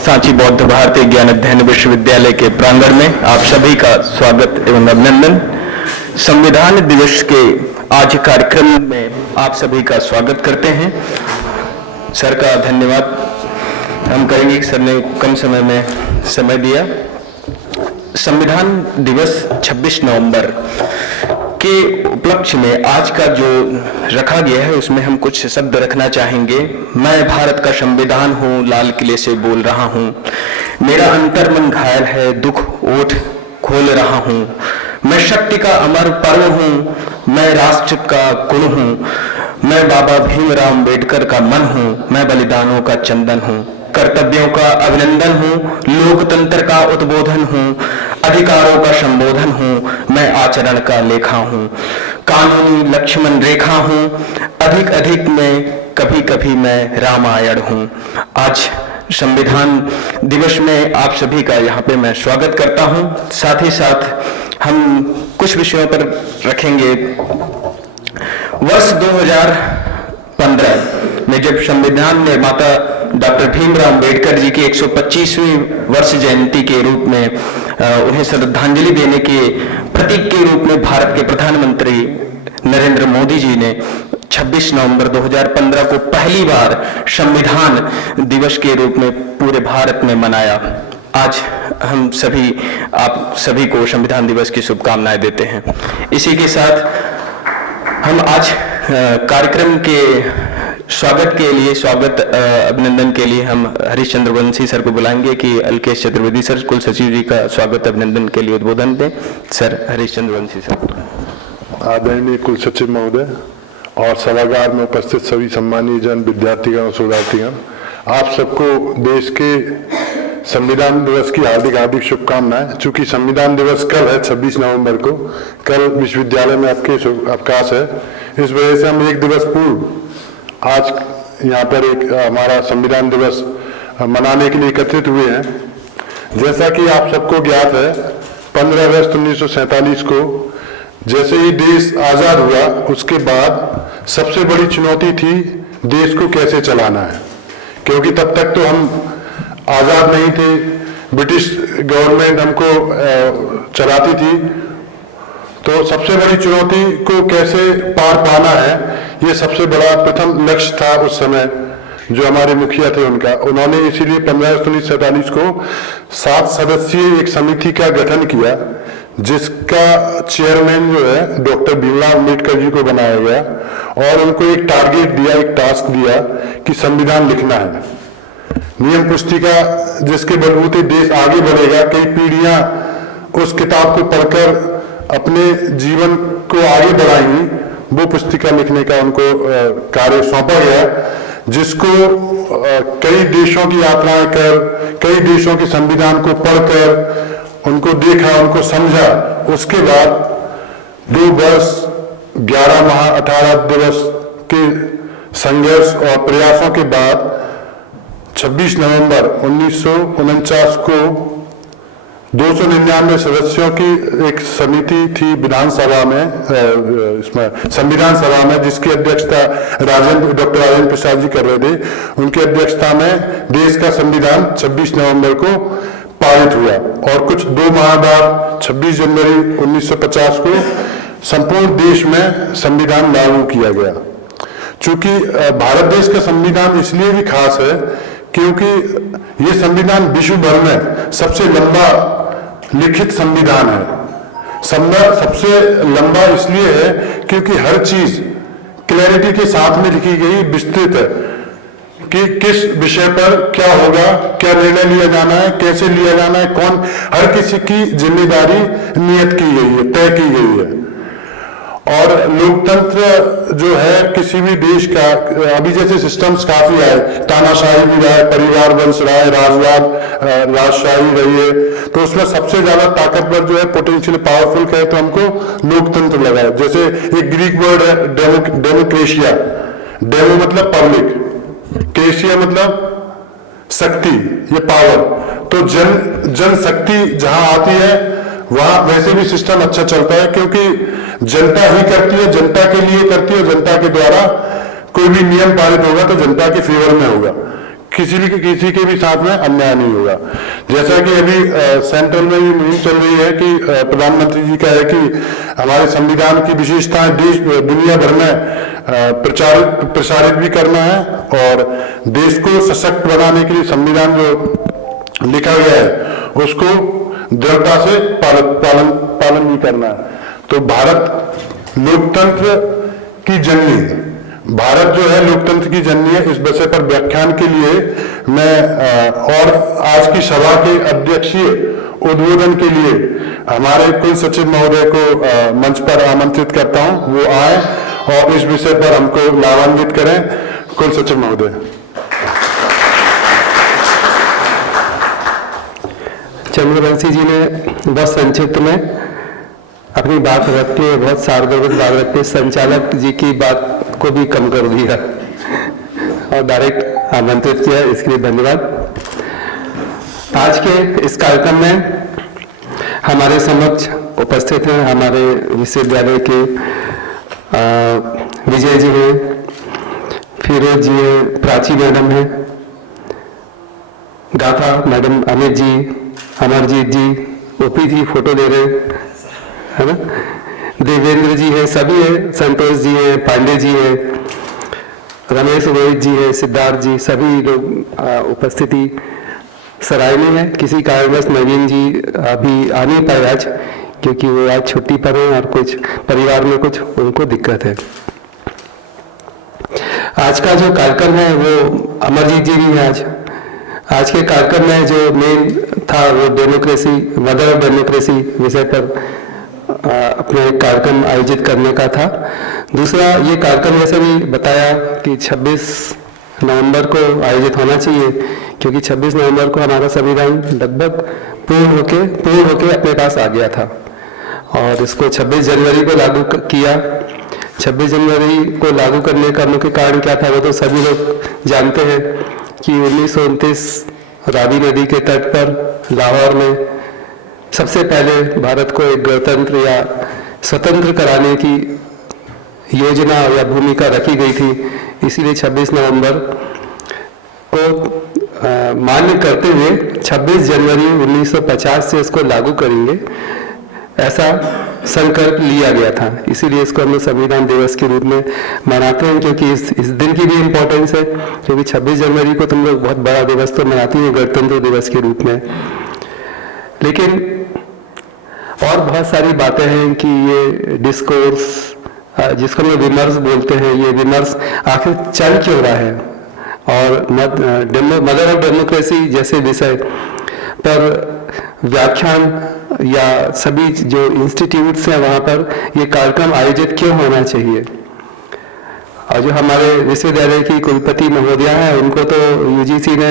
सांची बौद्ध भारतीय ज्ञान अध्ययन विश्वविद्यालय के प्रांगण में आप सभी का स्वागत एवं अभिनंदन। संविधान दिवस के आज कार्यक्रम में आप सभी का स्वागत करते हैं। सर का धन्यवाद हम करेंगे कि सर ने कम समय में समय दिया। संविधान दिवस 26 नवंबर के उपलक्ष्य में आज का जो रखा गया है उसमें हम कुछ शब्द रखना चाहेंगे। मैं भारत का संविधान हूँ, लाल किले से बोल रहा हूँ, मेरा अंतर मन घायल है, दुख ओठ खोल रहा हूँ, मैं शक्ति का अमर पर्व हूँ, मैं राष्ट्र का गुण हूँ, मैं बाबा भीमराव अम्बेडकर का मन हूँ, मैं बलिदानों का चंदन हूँ, कर्तव्यों का अभिनंदन हूँ, लोकतंत्र का उद्बोधन हूँ, अधिकारों का संबोधन हूँ, मैं आचरण का लेखा हूँ, कानूनी लक्ष्मण रेखा हूँ, अधिक अधिक में कभी कभी मैं रामायण हूँ। आज संविधान दिवस में आप सभी का यहाँ पे मैं स्वागत करता हूँ। साथ ही साथ हम कुछ विषयों पर रखेंगे। वर्ष 2015 में जब संविधान निर्माता डॉक्टर भीमराव अम्बेडकर जी की 125वीं वर्ष जयंती के रूप में उन्हें श्रद्धांजलि देने के प्रतीक के रूप में भारत के प्रधानमंत्री नरेंद्र मोदी जी ने 26 नवंबर 2015 को पहली बार संविधान दिवस के रूप में पूरे भारत में मनाया। आज हम सभी आप सभी को संविधान दिवस की शुभकामनाएं देते हैं। इसी के साथ हम आज कार्यक्रम के स्वागत के लिए अभिनंदन के लिए हम हरीश चंद्र वंशी सर को बुलाएंगे कि अलकेश चतुर्वेदी सर कुल सचिव जी का स्वागत अभिनंदन के लिए उद्बोधन दें। सर हरीश चंद्र वंशी सर। आदरणीय कुल सचिव महोदय और सभागार में उपस्थित सभी सम्मानीय जन, विद्यार्थीगण और शोधार्थीगण, आप सबको देश के संविधान दिवस की हार्दिक हार्दिक शुभकामनाएं। चूंकि संविधान दिवस कल है 26 नवंबर को, कल विश्वविद्यालय में आपके अवकाश है, इस वजह से हम एक दिवस पूर्व आज यहाँ पर एक हमारा संविधान दिवस मनाने के लिए एकत्रित हुए हैं। जैसा कि आप सबको ज्ञात है, 15 अगस्त 1947 को जैसे ही देश आजाद हुआ उसके बाद सबसे बड़ी चुनौती थी देश को कैसे चलाना है, क्योंकि तब तक तो हम आजाद नहीं थे, ब्रिटिश गवर्नमेंट हमको चलाती थी। तो सबसे बड़ी चुनौती को कैसे पार पाना है, ये सबसे बड़ा प्रथम लक्ष्य था उस समय जो हमारे मुखिया थे उनका। उन्होंने इसीलिए 15 अगस्त 1947 को 7 सदस्यीय एक समिति का गठन किया, जिसका चेयरमैन जो है डॉक्टर भीमराव अम्बेडकर जी को बनाया गया और उनको एक टारगेट दिया, एक टास्क दिया कि संविधान लिखना है, नियम पुस्तिका जिसके बलबूते देश आगे बढ़ेगा, कई पीढ़ियां उस किताब को पढ़कर अपने जीवन को आगे बढ़ाएंगी, वो पुस्तिका लिखने का उनको कार्य सौंपा गया, जिसको कई देशों की यात्राएं कर, कई देशों के संविधान को पढ़कर उनको देखा, उनको समझा। उसके बाद 2 वर्ष 11 माह 18 दिवस के संघर्ष और प्रयासों के बाद 26 नवंबर 1949 को 299 सदस्यों की एक समिति थी विधानसभा में, इसमें संविधान सभा में, जिसकी अध्यक्षता डॉक्टर राजेंद्र प्रसाद जी कर रहे थे। उनकी अध्यक्षता में देश का संविधान 26 नवंबर को पारित हुआ और कुछ 2 माह बाद 26 जनवरी 1950 को संपूर्ण देश में संविधान लागू किया गया। चूंकि भारत देश का संविधान इसलिए भी खास है क्योंकि ये संविधान विश्व भर में सबसे लंबा लिखित संविधान है। सबसे लंबा इसलिए है क्योंकि हर चीज क्लैरिटी के साथ में लिखी गई, विस्तृत है कि किस विषय पर क्या होगा, क्या निर्णय लिया जाना है, कैसे लिया जाना है, कौन, हर किसी की जिम्मेदारी नियत की गई है, तय की गई है। और लोकतंत्र जो है किसी भी देश का, अभी जैसे सिस्टम्स काफी आए, तानाशाही भी रहा है, परिवार वंश रहा है, राजवाद राजशाही रही है, तो उसमें सबसे ज्यादा ताकतवर जो है, पोटेंशियल पावरफुल कहे तो हमको लोकतंत्र लगा है। जैसे एक ग्रीक वर्ड है डेमोक्रेशिया, डेमो मतलब पब्लिक, क्रेशिया मतलब शक्ति, ये पावर। तो जन शक्ति जहां आती है वहां वैसे भी सिस्टम अच्छा चलता है, क्योंकि जनता ही करती है, जनता के लिए करती है, जनता के द्वारा कोई भी नियम पारित होगा तो जनता के फेवर में होगा। किसी के भी साथ में अन्याय नहीं होगा। जैसा कि अभी सेंट्रल में भी मुहिम चल रही है कि प्रधानमंत्री जी का है कि हमारे संविधान की विशेषताएं देश दुनिया भर में प्रसारित भी करना है और देश को सशक्त बनाने के लिए संविधान जो लिखा गया है उसको दृढ़ता से पालन भी करना है। तो भारत लोकतंत्र की जननी, भारत जो है लोकतंत्र की जननी है। इस विषय पर व्याख्यान के लिए मैं और आज की सभा के अध्यक्षीय उद्बोधन के लिए हमारे कुल सचिव महोदय को मंच पर आमंत्रित करता हूं, वो आए और इस विषय पर हमको लाभान्वित करें। कुल सचिव महोदय। चंद्रवंशी जी ने बहुत संक्षिप्त में अपनी बात रखते हुए, बहुत सारगर्भित बात रखते हुए संचालक जी की बात को भी कम कर दिया और डायरेक्ट आमंत्रित किया, इसके लिए धन्यवाद। आज के इस कार्यक्रम में हमारे समक्ष उपस्थित हैं हमारे विश्वविद्यालय के विजय जी हैं, फिरोज जी हैं, प्राची मैडम हैं, गाथा मैडम, अमित जी, अमरजीत जी, ओपी जी फोटो ले रहे है ना, देवेंद्र जी है, सभी है, संतोष जी है, पांडे जी है, रमेश रोहित जी है, सिद्धार्थ जी, सभी लोग उपस्थिति सराहनीय है। किसी कारणवश नवीन जी अभी आ नहीं पाए आज, क्योंकि वो आज छुट्टी पर हैं और कुछ परिवार में कुछ उनको दिक्कत है। आज का जो कार्यक्रम है वो अमरजीत जी भी है आज के कार्यक्रम में जो मेन था वो डेमोक्रेसी, मदर ऑफ डेमोक्रेसी विषय पर अपने कार्यक्रम आयोजित करने का था। दूसरा, ये कार्यक्रम जैसे भी बताया कि 26 नवंबर को आयोजित होना चाहिए, क्योंकि 26 नवंबर को हमारा संविधान लगभग पूर्ण होके अपने पास आ गया था और इसको 26 जनवरी को लागू किया। 26 जनवरी को लागू करने का मुख्य कारण क्या था वो तो सभी लोग जानते हैं कि 1929 रावी नदी के तट पर लाहौर में सबसे पहले भारत को एक गणतंत्र या स्वतंत्र कराने की योजना या भूमिका रखी गई थी। इसीलिए 26 नवंबर को मान्य करते हुए 26 जनवरी 1950 से इसको लागू करेंगे, ऐसा संकल्प लिया गया था। इसीलिए इसको हम लोग संविधान दिवस के रूप में मनाते हैं, क्योंकि इस दिन की भी इम्पोर्टेंस है, क्योंकि 26 जनवरी को तुम लोग बहुत बड़ा दिवस तो मनाती हैं गणतंत्र दिवस के रूप में। लेकिन और बहुत सारी बातें हैं कि ये डिस्कोर्स जिसको हम विमर्श बोलते हैं, ये विमर्श आखिर चल क्यों रहा है, और मदर ऑफ डेमोक्रेसी जैसे विषय पर व्याख्यान या सभी जो इंस्टीट्यूट्स हैं वहाँ पर ये कार्यक्रम आयोजित क्यों होना चाहिए। और जो हमारे विश्वविद्यालय की कुलपति महोदया हैं उनको तो यूजीसी ने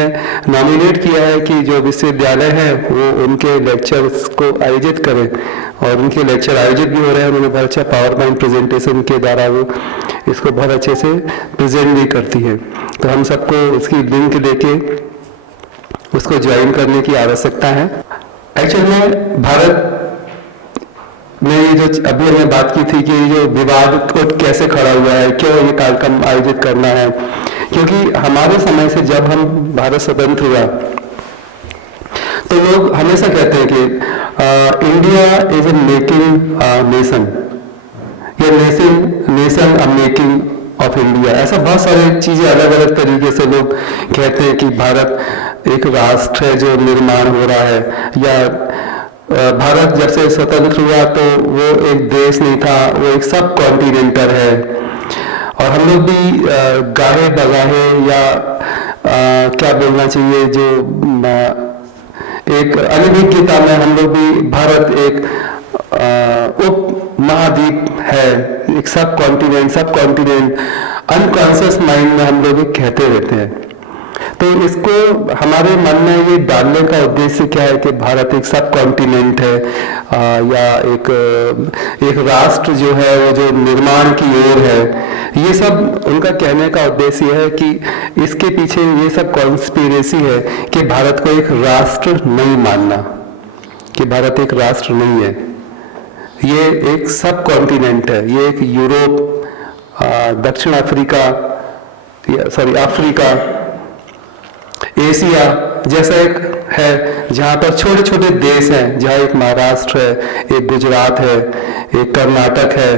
नॉमिनेट किया है कि जो विश्वविद्यालय है वो उनके लेक्चर्स को आयोजित करें, और उनके लेक्चर आयोजित भी हो रहे हैं। उन्होंने बहुत अच्छा पावर पॉइंट प्रेजेंटेशन के द्वारा वो इसको बहुत अच्छे से प्रेजेंट भी करती है। तो हम सबको उसकी लिंक देके उसको ज्वाइन करने की आवश्यकता है। एक्चुअल में भारत में ये जो अभी हमने बात की थी कि जो विवाद को कैसे खड़ा हुआ है, क्यों ये कार्यक्रम आयोजित करना है, क्योंकि हमारे समय से जब हम भारत स्वतंत्र हुआ तो लोग हमेशा कहते हैं कि India is a making nation, ये nation a making of India. ऐसा बहुत सारे चीजें अलग अलग तरीके से लोग कहते हैं कि भारत एक राष्ट्र है जो निर्माण हो रहा है, या भारत जब से स्वतंत्र हुआ तो वो एक देश नहीं था, वो एक सब कॉन्टिनेंटल है। और हम लोग भी गाहे बगाहे या क्या बोलना चाहिए, जो एक अनभिज्ञता में हम लोग भी भारत एक उप महाद्वीप है, एक सब कॉन्टिनेंट अनकॉन्शियस माइंड में हम लोग कहते रहते हैं। तो इसको हमारे मन में ये डालने का उद्देश्य क्या है कि भारत एक सब कॉन्टिनेंट है, या एक राष्ट्र जो है वो जो निर्माण की ओर है। ये सब उनका कहने का उद्देश्य है कि इसके पीछे ये सब कॉन्स्पिरेसी है कि भारत को एक राष्ट्र नहीं मानना, कि भारत एक राष्ट्र नहीं है, ये एक सब कॉन्टिनेंट है। ये एक यूरोप, दक्षिण अफ्रीका, अफ्रीका, एशिया जैसा एक है जहाँ पर छोटे छोटे देश हैं, जहाँ एक महाराष्ट्र है, एक गुजरात है, एक कर्नाटक है।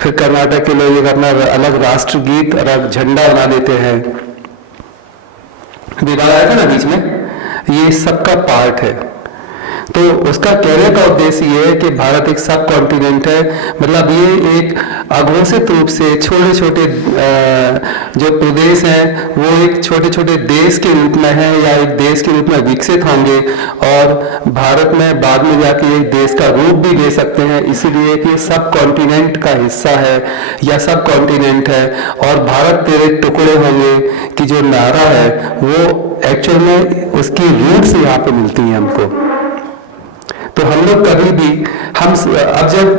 फिर कर्नाटक के लोग एक अपना अलग राष्ट्रगीत, अलग झंडा बना लेते हैं। विवाद आया था ना बीच में, ये सबका पार्ट है। तो उसका कहने का उद्देश्य ये है कि भारत एक सब कॉन्टिनेंट है, मतलब ये एक अघोषित रूप से छोटे छोटे जो प्रदेश हैं वो एक छोटे छोटे देश के रूप में है या एक देश के रूप में विकसित होंगे और भारत में बाद में जाके एक देश का रूप भी ले सकते हैं। इसीलिए कि सब कॉन्टिनेंट का हिस्सा है या सब कॉन्टिनेंट है। और भारत तेरे टुकड़े होंगे कि जो नारा है वो एक्चुअल में उसकी रूट्स यहाँ पे मिलती हैं हमको। तो हम लोग कभी भी हम अब जब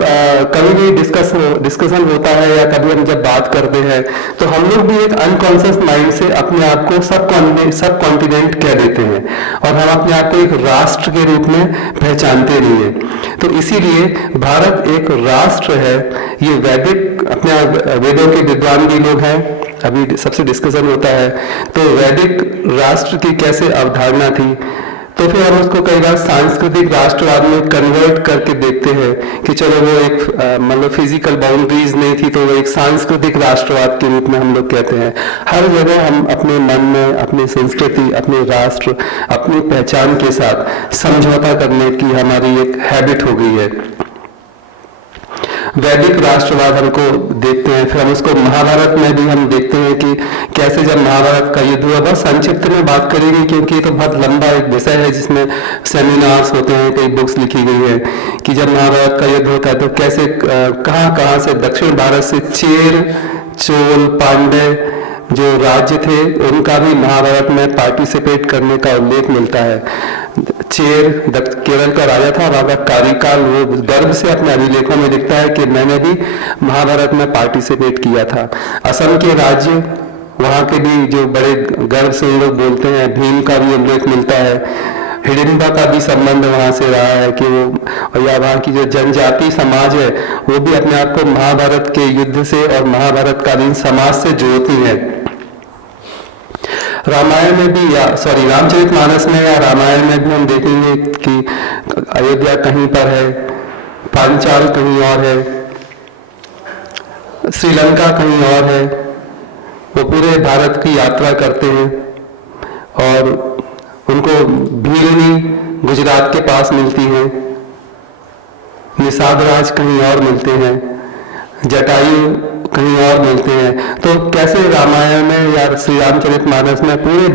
कभी भी डिस्कशन होता है या कभी हम जब बात करते हैं तो हम लोग भी एक अनकॉन्शियस माइंड से अपने आप को सब कॉन्टिनेंट कह देते हैं और हम अपने आप को एक राष्ट्र के रूप में पहचानते नहीं है। तो इसीलिए भारत एक राष्ट्र है। ये वैदिक अपने वेदों के विद्वान भी लोग हैं, अभी सबसे डिस्कशन होता है। तो वैदिक राष्ट्र की कैसे अवधारणा थी, तो फिर हम उसको कई बार सांस्कृतिक राष्ट्रवाद में कन्वर्ट करके देखते हैं कि चलो वो एक मतलब फिजिकल बाउंड्रीज नहीं थी तो वो एक सांस्कृतिक राष्ट्रवाद के रूप में हम लोग कहते हैं। हर जगह हम अपने मन में अपनी संस्कृति, अपने राष्ट्र, अपनी पहचान के साथ समझौता करने की हमारी एक हैबिट हो गई है। वैदिक राष्ट्रवाद हमको देखते हैं, फिर हम उसको महाभारत में भी हम देखते हैं कि कैसे जब महाभारत का युद्ध हुआ। बहुत संक्षिप्त में बात करेंगे क्योंकि ये तो बहुत लंबा एक विषय है जिसमें सेमिनार्स होते हैं, कई बुक्स लिखी गई है कि जब महाभारत का युद्ध होता है तो कैसे कहाँ कहाँ से दक्षिण भारत से चेर, चोल, पांड्य जो राज्य थे उनका भी महाभारत में पार्टिसिपेट करने का उल्लेख मिलता है। चेर केरल का राजा था, राजा कारिकाल, वो गर्व से अपने अभिलेखों में लिखता है कि मैंने भी महाभारत में पार्टिसिपेट किया था। असम के राज्य, वहाँ के भी जो बड़े गर्व से लोग बोलते हैं, भीम का भी उल्लेख मिलता है। हिडिंबा का भी संबंध वहाँ से रहा है कि वो या वहाँ की जो जनजाति समाज है वो भी अपने आप को महाभारत के युद्ध से और महाभारत कालीन समाज से जोड़ती है। रामायण में भी रामचरितमानस में या रामायण में भी हम देखेंगे कि अयोध्या कहीं पर है, पांचाल कहीं और है, श्रीलंका कहीं और है। वो पूरे भारत की यात्रा करते हैं और उनको भीलनी गुजरात के पास मिलती है, निषाद राज कहीं और मिलते हैं, जटायु कहीं और मिलते हैं। तो कैसे रामायण में या श्री रामचरितमानस में पूरे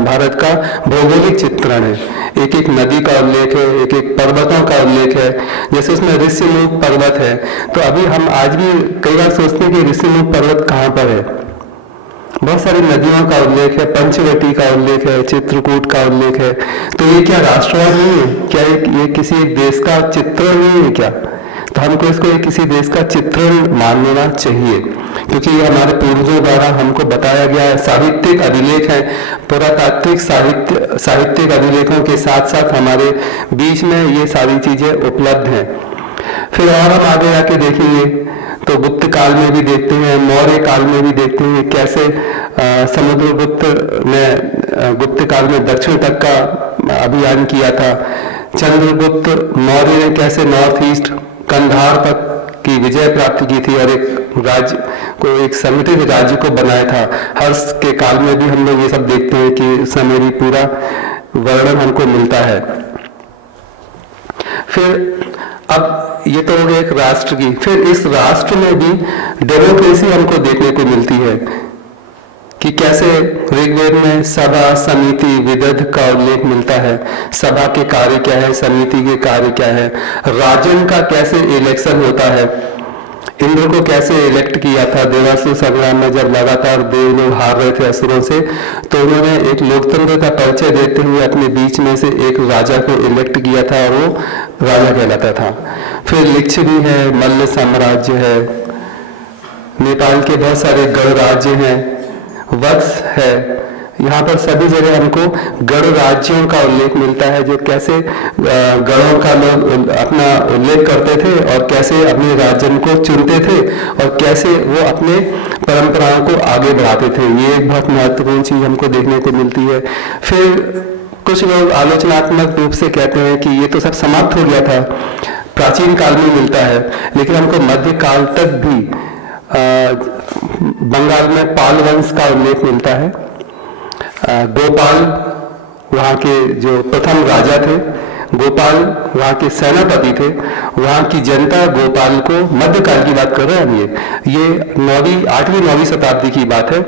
भारत का भौगोलिक चित्रण है। एक एक नदी का उल्लेख है, एक एक पर्वतों का उल्लेख है। जैसे उसमें ऋषिमुख पर्वत है, तो अभी हम आज भी कई बार सोचते हैं कि ऋषिमुख पर्वत कहाँ पर है। बहुत सारी नदियों का उल्लेख है, पंचवटी का उल्लेख है, चित्रकूट का उल्लेख है। तो ये क्या राष्ट्रवाद नहीं है? क्या ये किसी एक देश का चित्रण नहीं है क्या? तो हमको इसको एक किसी देश का चित्रण मान लेना चाहिए क्योंकि ये हमारे पूर्वजों द्वारा हमको बताया गया है। साहित्यिक अभिलेख है, पुरातात्विक साहित्यिक अभिलेखों के साथ साथ हमारे बीच में ये सारी चीजें उपलब्ध हैं। फिर और हम आगे जाके देखेंगे तो गुप्त काल में भी देखते हैं, मौर्य काल में भी देखते हैं कैसे समुद्रगुप्त ने गुप्त काल में दक्षिण तक का अभियान किया था। चंद्रगुप्त मौर्य ने कैसे नॉर्थ ईस्ट कंधार तक की विजय प्राप्त की थी और एक राज्य को, एक संगठित राज्य को बनाया था। हर्ष के काल में भी हम लोग ये सब देखते हैं कि समय भी पूरा वर्णन हमको मिलता है। फिर अब ये तो हो गया एक राष्ट्र की, फिर इस राष्ट्र में भी डेमोक्रेसी हमको देखने को मिलती है कि कैसे ऋग्वेद में सभा, समिति, विदध का उल्लेख मिलता है। सभा के कार्य क्या है, समिति के कार्य क्या है, राजन का कैसे इलेक्शन होता है, इंद्र को कैसे इलेक्ट किया था देवासुर संग्राम में जब लगातार देव लोग हार रहे थे असुरों से, तो उन्होंने एक लोकतंत्र का परिचय देते हुए अपने बीच में से एक राजा को इलेक्ट किया था और वो राजा कहलाता था। फिर लिच्छवी है, मल्ल साम्राज्य है, नेपाल के बहुत सारे गणराज्य हैं, वत्स है, यहाँ पर सभी जगह हमको गण राज्यों का उल्लेख मिलता है, जो कैसे गणों का लोग अपना उल्लेख करते थे और कैसे अपने राज्य को चुनते थे और कैसे वो अपने परंपराओं को आगे बढ़ाते थे। ये एक बहुत महत्वपूर्ण चीज हमको देखने को मिलती है। फिर कुछ लोग आलोचनात्मक रूप से कहते हैं कि ये तो सब समाप्त हो गया था, प्राचीन काल में मिलता है, लेकिन हमको मध्यकाल तक भी बंगाल में पाल वंश का उल्लेख मिलता है। गोपाल वहाँ के जो प्रथम राजा थे, गोपाल वहाँ के सेनापति थे, वहाँ की जनता गोपाल को, मध्यकाल की बात कर रहे हैं ये 8वीं 9वीं शताब्दी की बात है।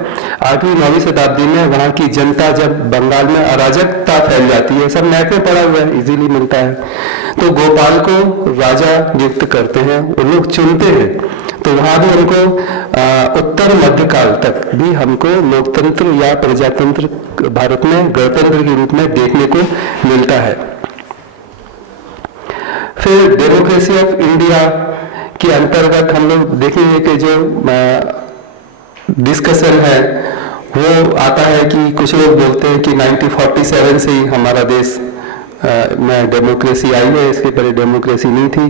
8वीं 9वीं शताब्दी में वहाँ की जनता जब बंगाल में अराजकता फैल जाती है, सब मैप में पड़ा हुआ है, इजीली मिलता है, तो गोपाल को राजा नियुक्त करते हैं, वो लोग चुनते हैं। तो वहाँ भी हमको उत्तर मध्यकाल तक भी हमको लोकतंत्र या प्रजातंत्र भारत में गणतंत्र के रूप में देखने को मिलता है। फिर डेमोक्रेसी ऑफ इंडिया के अंतर्गत हम लोग देखेंगे कि जो डिस्कशन है वो आता है कि कुछ लोग बोलते हैं कि 1947 से ही हमारा देश में डेमोक्रेसी आई है, इसके पहले डेमोक्रेसी नहीं थी।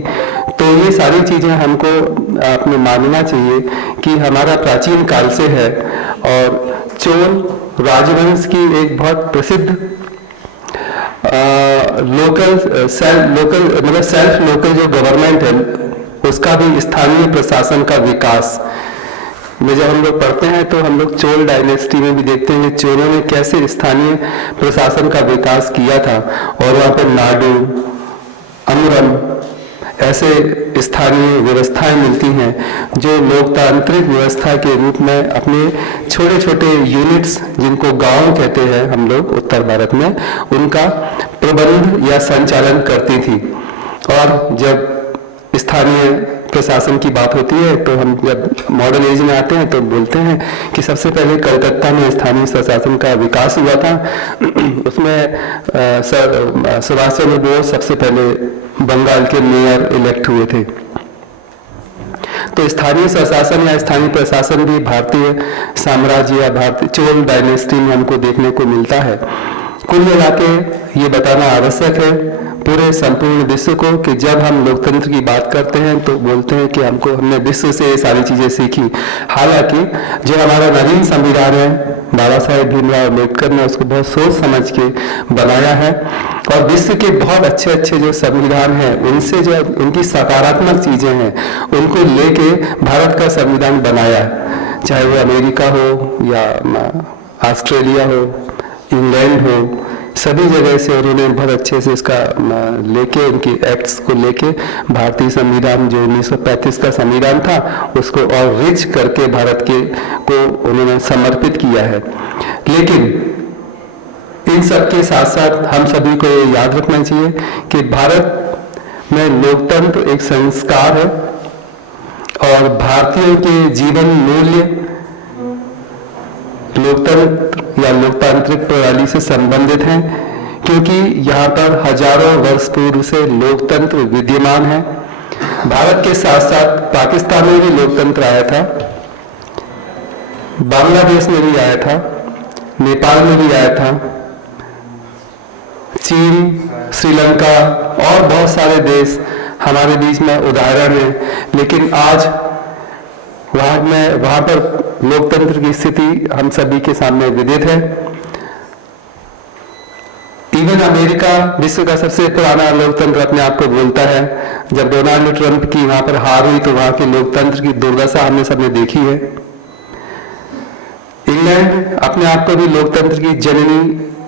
तो ये सारी चीज़ें हमको अपने मानना चाहिए कि हमारा प्राचीन काल से है। और चोल राजवंश की एक बहुत प्रसिद्ध सेल्फ लोकल जो गवर्नमेंट है, उसका भी स्थानीय प्रशासन का विकास में जब हम लोग पढ़ते हैं तो हम लोग चोल डायनेस्टी में भी देखते हैं कि चोलों ने कैसे स्थानीय प्रशासन का विकास किया था। और वहाँ पर नाडु, अमरम ऐसे स्थानीय व्यवस्थाएं मिलती हैं जो लोकतांत्रिक व्यवस्था के रूप में अपने छोटे छोटे यूनिट्स, जिनको गांव कहते हैं हम लोग उत्तर भारत में, उनका प्रबंध या संचालन करती थी। और जब स्थानीय प्रशासन की बात होती है तो हम जब मॉडर्न एज में आते हैं तो बोलते हैं कि सबसे पहले कलकत्ता में स्थानीय प्रशासन का विकास हुआ था। उसमें सुभाष चंद्र बोस सबसे पहले बंगाल के मेयर इलेक्ट हुए थे। तो स्थानीय प्रशासन या स्थानीय प्रशासन भी भारतीय साम्राज्य या भारतीय चोल डायनेस्टी में हमको देखने को मिलता है। कुल मिला के ये बताना आवश्यक है पूरे संपूर्ण विश्व को कि जब हम लोकतंत्र की बात करते हैं तो बोलते हैं कि हमने विश्व से ये सारी चीजें सीखी। हालांकि जो हमारा नवीन संविधान है, बाबा साहेब भीमराव अम्बेडकर ने उसको बहुत सोच समझ के बनाया है। और विश्व के बहुत अच्छे अच्छे जो संविधान हैं, उनसे जो उनकी सकारात्मक चीजें हैं उनको लेके भारत का संविधान बनाया, चाहे वो अमेरिका हो या ऑस्ट्रेलिया हो, इंग्लैंड हो, सभी जगह से उन्होंने बहुत अच्छे से इसका लेके, उनकी एक्ट्स को लेके भारतीय संविधान जो 1935 का संविधान था उसको और रिच करके भारत के को उन्होंने समर्पित किया है। लेकिन इन सब के साथ साथ हम सभी को ये याद रखना चाहिए कि भारत में लोकतंत्र एक संस्कार है और भारतीयों के जीवन मूल्य लोकतंत्र या लोकतांत्रिक प्रणाली से संबंधित हैं, क्योंकि यहाँ पर हजारों वर्ष पूर्व से लोकतंत्र विद्यमान है। भारत के साथ साथ पाकिस्तान में भी लोकतंत्र आया था, बांग्लादेश में भी आया था, नेपाल में भी आया था, चीन, श्रीलंका और बहुत सारे देश हमारे बीच में उदाहरण है। लेकिन आज वहां पर लोकतंत्र की स्थिति हम सभी के सामने विदित है। इवन अमेरिका विश्व का सबसे पुराना लोकतंत्र अपने आप को बोलता है। जब डोनाल्ड ट्रंप की वहां पर हार हुई तो वहां के लोकतंत्र की दुर्दशा हमने सबने देखी है। इंग्लैंड अपने आप को भी लोकतंत्र की जननी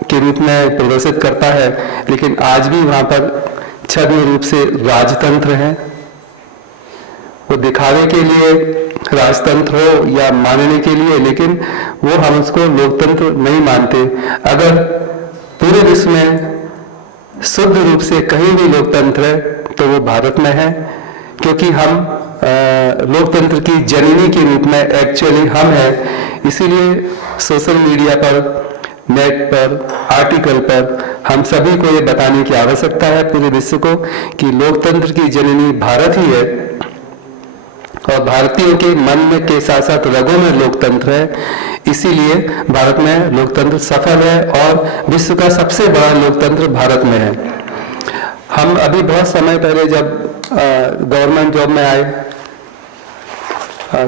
के रूप में प्रदर्शित करता है, लेकिन आज भी वहां पर छद्म रूप से राजतंत्र है। वो दिखावे के लिए राजतंत्र हो या मानने के लिए, लेकिन वो हम उसको लोकतंत्र नहीं मानते। अगर पूरे विश्व में शुद्ध रूप से कहीं भी लोकतंत्र है तो वो भारत में है, क्योंकि हम लोकतंत्र की जननी के रूप में एक्चुअली हम हैं। इसीलिए सोशल मीडिया पर, नेट पर, आर्टिकल पर हम सभी को ये बताने की आवश्यकता है पूरे विश्व को कि लोकतंत्र की जननी भारत ही है और भारतीयों के मन में के साथ साथ रगों में लोकतंत्र है। इसीलिए भारत में लोकतंत्र सफल है और विश्व का सबसे बड़ा लोकतंत्र भारत में है। हम अभी बहुत समय पहले जब गवर्नमेंट जॉब में आए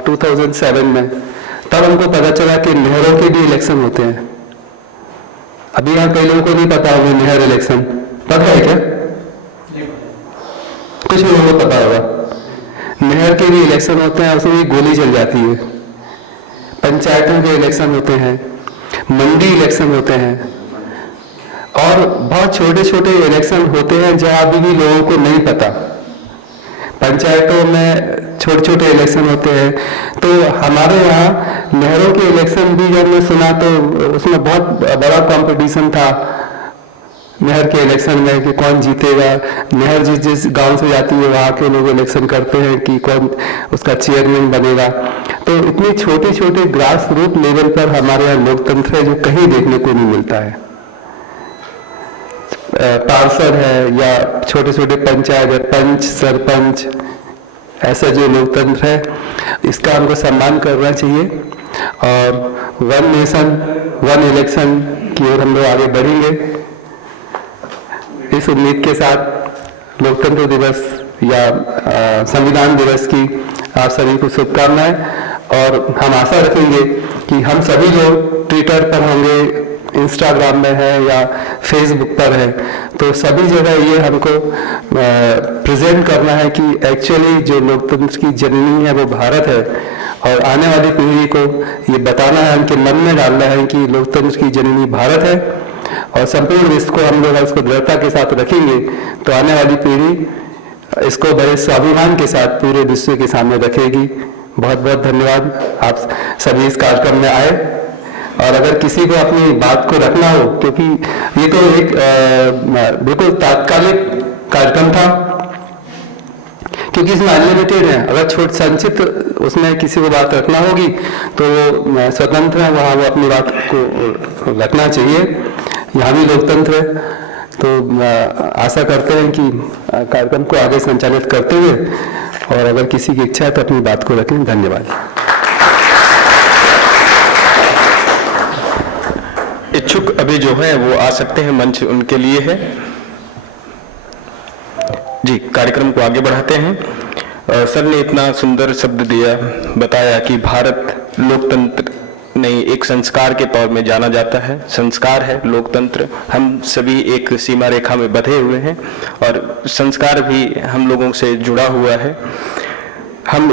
2007 में, तब हमको पता चला कि नहरों के भी इलेक्शन होते हैं। अभी यहाँ कई लोगों को नहीं पता होगा नहर इलेक्शन, पता है क्या? कुछ लोगों को पता होगा। नहर के भी इलेक्शन होते हैं, उसमें भी गोली चल जाती है। पंचायतों के इलेक्शन होते हैं, मंडी इलेक्शन होते हैं, और बहुत छोटे छोटे इलेक्शन होते हैं जहां अभी भी लोगों को नहीं पता। पंचायतों में छोटे छोटे इलेक्शन होते हैं। तो हमारे यहाँ नहरों के इलेक्शन भी जब मैं सुना तो उसमें बहुत बड़ा कंपटीशन था नहर के इलेक्शन में कि कौन जीतेगा। नहर जिस गांव से जाती है वहाँ के लोग इलेक्शन करते हैं कि कौन उसका चेयरमैन बनेगा। तो इतने छोटे छोटे ग्रास रूट लेवल पर हमारे यहाँ लोकतंत्र है जो कहीं देखने को नहीं मिलता है। पार्षद है या छोटे छोटे पंचायत है, पंच सरपंच, ऐसा जो लोकतंत्र है इसका हमको सम्मान करना चाहिए और वन नेशन वन इलेक्शन की ओर हम लोग आगे बढ़ेंगे। इस उम्मीद के साथ लोकतंत्र दिवस या संविधान दिवस की आप सभी को शुभकामनाएं, और हम आशा रखेंगे कि हम सभी लोग ट्विटर पर होंगे, इंस्टाग्राम में है या फेसबुक पर है, तो सभी जगह ये हमको प्रेजेंट करना है कि एक्चुअली जो लोकतंत्र की जननी है वो भारत है, और आने वाली पीढ़ी को ये बताना है, उनके मन में डालना है कि लोकतंत्र की जननी भारत है, और संपूर्ण विश्व को हम लोग इसको दृढ़ता के साथ रखेंगे तो आने वाली पीढ़ी इसको बड़े स्वाभिमान के साथ पूरे विश्व के सामने रखेगी। बहुत बहुत धन्यवाद आप सभी इस कार्यक्रम में आए। और अगर किसी को अपनी बात को रखना हो, क्योंकि ये तो एक बिल्कुल तात्कालिक कार्यक्रम था, क्योंकि इसमें अनलिमिटेड है, अगर छोट संचित उसमें किसी को बात रखना होगी तो स्वतंत्र है, वहाँ वो अपनी बात को रखना चाहिए। यहाँ भी लोकतंत्र है। तो आशा करते हैं कि कार्यक्रम को आगे संचालित करते हुए, और अगर किसी की इच्छा है तो अपनी बात को रखें। धन्यवाद। इच्छुक अभी जो है वो आ सकते हैं, मंच उनके लिए है। जी, कार्यक्रम को आगे बढ़ाते हैं। सर ने इतना सुंदर शब्द दिया, बताया कि भारत लोकतंत्र नहीं एक संस्कार के तौर में जाना जाता है। संस्कार है लोकतंत्र। हम सभी एक सीमा रेखा में बंधे हुए हैं और संस्कार भी हम लोगों से जुड़ा हुआ है। हम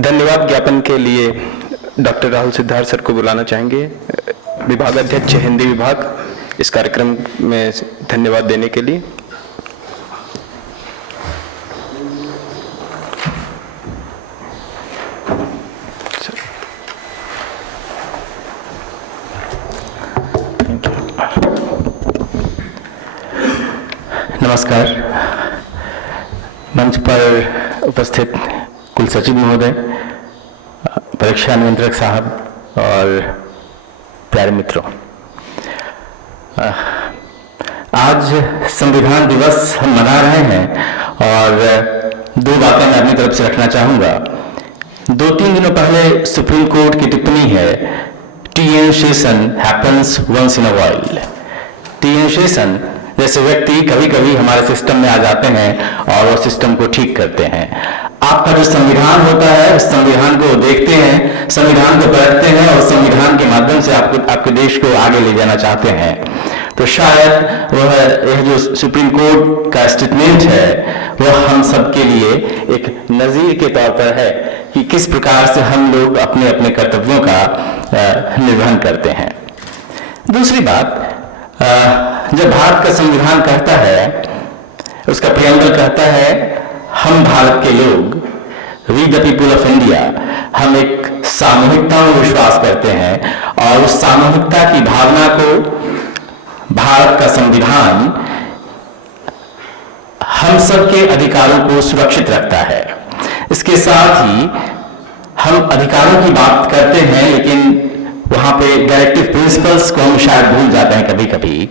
धन्यवाद ज्ञापन के लिए डॉक्टर राहुल सिद्धार्थ सर को बुलाना चाहेंगे, विभागाध्यक्ष हिंदी विभाग, इस कार्यक्रम में धन्यवाद देने के लिए। नमस्कार। मंच पर उपस्थित कुल सचिव महोदय, परीक्षा नियंत्रक साहब और प्यारे मित्रों, आज संविधान दिवस हम मना रहे हैं और दो बातें मैं अपनी तरफ से रखना चाहूँगा। 2-3 दिनों पहले सुप्रीम कोर्ट की टिप्पणी है, T N. Seshan happens once in a while. T N. Seshan जैसे व्यक्ति कभी कभी हमारे सिस्टम में आ जाते हैं और वो सिस्टम को ठीक करते हैं। आपका जो संविधान होता है, उस संविधान को देखते हैं, संविधान को परखते हैं और संविधान के माध्यम से आपके देश को आगे ले जाना चाहते हैं। तो शायद यह जो सुप्रीम कोर्ट का स्टेटमेंट है वह हम सबके लिए एक नजीर के तौर पर है कि किस प्रकार से हम लोग अपने अपने कर्तव्यों का निर्वहन करते हैं। दूसरी बात, जब भारत का संविधान कहता है, उसका प्रियम्बल कहता है, हम भारत के लोग, we the people of India, हम एक सामूहिकता में विश्वास करते हैं और उस सामूहिकता की भावना को भारत का संविधान हम सबके अधिकारों को सुरक्षित रखता है। इसके साथ ही हम अधिकारों की बात करते हैं, लेकिन वहां पे डायरेक्टिव प्रिंसिपल्स को हम शायद भूल जाते हैं कभी कभी।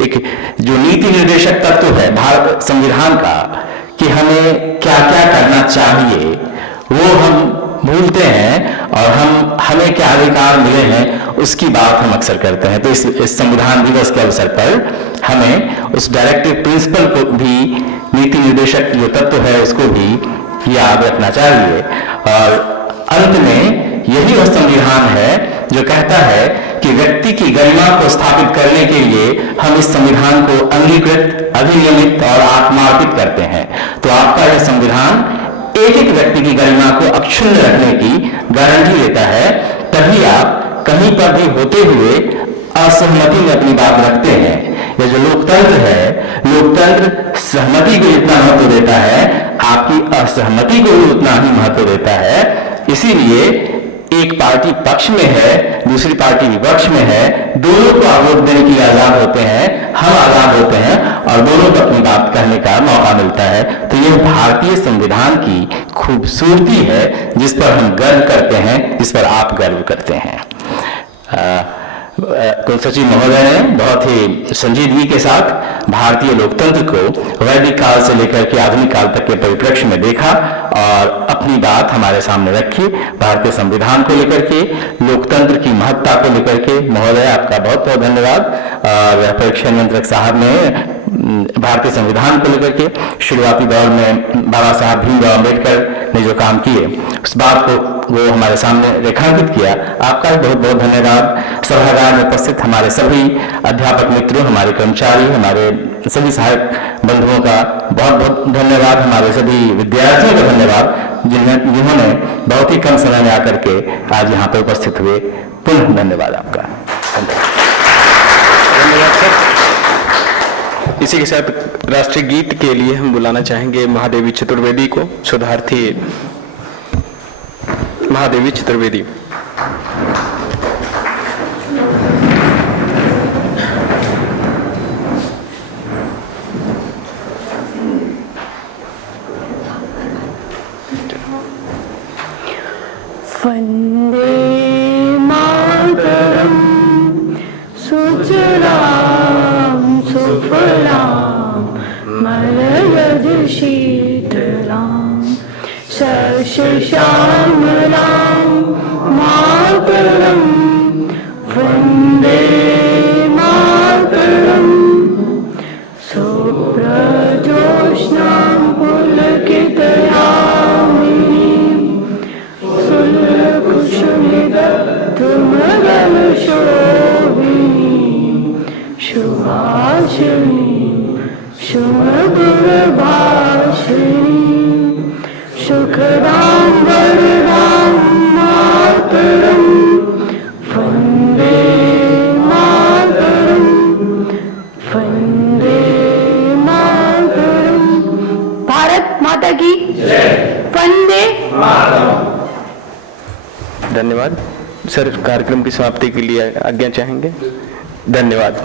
एक जो नीति निर्देशक तत्व है भारत संविधान का कि हमें क्या क्या करना चाहिए, वो हम भूलते हैं और हमें क्या अधिकार मिले हैं उसकी बात हम अक्सर करते हैं। तो इस संविधान दिवस के अवसर पर हमें उस डायरेक्टिव प्रिंसिपल को भी, नीति निर्देशक जो तत्व है उसको भी याद रखना चाहिए। और अंत में यही वह संविधान है जो कहता है कि व्यक्ति की गरिमा को स्थापित करने के लिए हम इस संविधान को अंगीकृत, अधिनियमित और आत्मार्पित करते हैं। तो आपका यह संविधान एक एक व्यक्ति की गरिमा को अक्षुण्ण रखने की गारंटी देता है। तभी आप कहीं पर भी होते हुए असहमति में अपनी बात रखते हैं। यह जो लोकतंत्र है, लोकतंत्र सहमति को जितना महत्व देता है, आपकी असहमति को भी उतना ही महत्व देता है। इसीलिए एक पार्टी पक्ष में है, दूसरी पार्टी विपक्ष में है, दोनों को वोट देने के लिए आजाद होते हैं, हम आजाद होते हैं और दोनों को अपनी बात कहने का मौका मिलता है। तो यह भारतीय संविधान की खूबसूरती है जिस पर हम गर्व करते हैं, जिस पर आप गर्व करते हैं। कुलसचिव महोदय ने बहुत ही संजीदगी के साथ भारतीय लोकतंत्र को वैदिक काल से लेकर के आधुनिक काल तक के परिप्रेक्ष्य में देखा और अपनी बात हमारे सामने रखी। भारतीय संविधान को लेकर के, लोकतंत्र की महत्ता को लेकर के महोदय आपका बहुत बहुत धन्यवाद। और परीक्षा नियंत्रक साहब ने भारतीय संविधान को लेकर के शुरुआती दौर में बाबा साहब भीमराव अम्बेडकर ने जो काम किए उस बात को वो हमारे सामने रेखांकित किया। आपका भी बहुत बहुत धन्यवाद। सभागार में उपस्थित हमारे सभी अध्यापक मित्रों, हमारे कर्मचारी, हमारे सभी सहायक बंधुओं का बहुत बहुत धन्यवाद। हमारे सभी विद्यार्थियों का धन्यवाद जिन्होंने बहुत ही कम समय में आकर के आज यहाँ पर उपस्थित हुए। पुनः धन्यवाद आपका। धन्यवाद सर। इसी के साथ राष्ट्रीय गीत के लिए हम बुलाना चाहेंगे महादेवी चतुर्वेदी को, शोधार्थी महादेवी चतुर्वेदी। वन्दे मातरम् सुजलां सुफलां मलयज शीतलां शस्यश्यामलां मातरम् वन्दे मातरम् सुप्रजोत्स्नां पुलकितयामिनीं सुलकुसुमितधूमगलशोभिनीं सुभाषिणीं सुमधुरभाषिणीं सुखदां वरदां मातरम् वन्दे मातरम् वन्दे मातरम्। भारत माता की जय। वन्दे मातरम्। धन्यवाद सर। कार्यक्रम की समाप्ति के लिए आज्ञा चाहेंगे। धन्यवाद।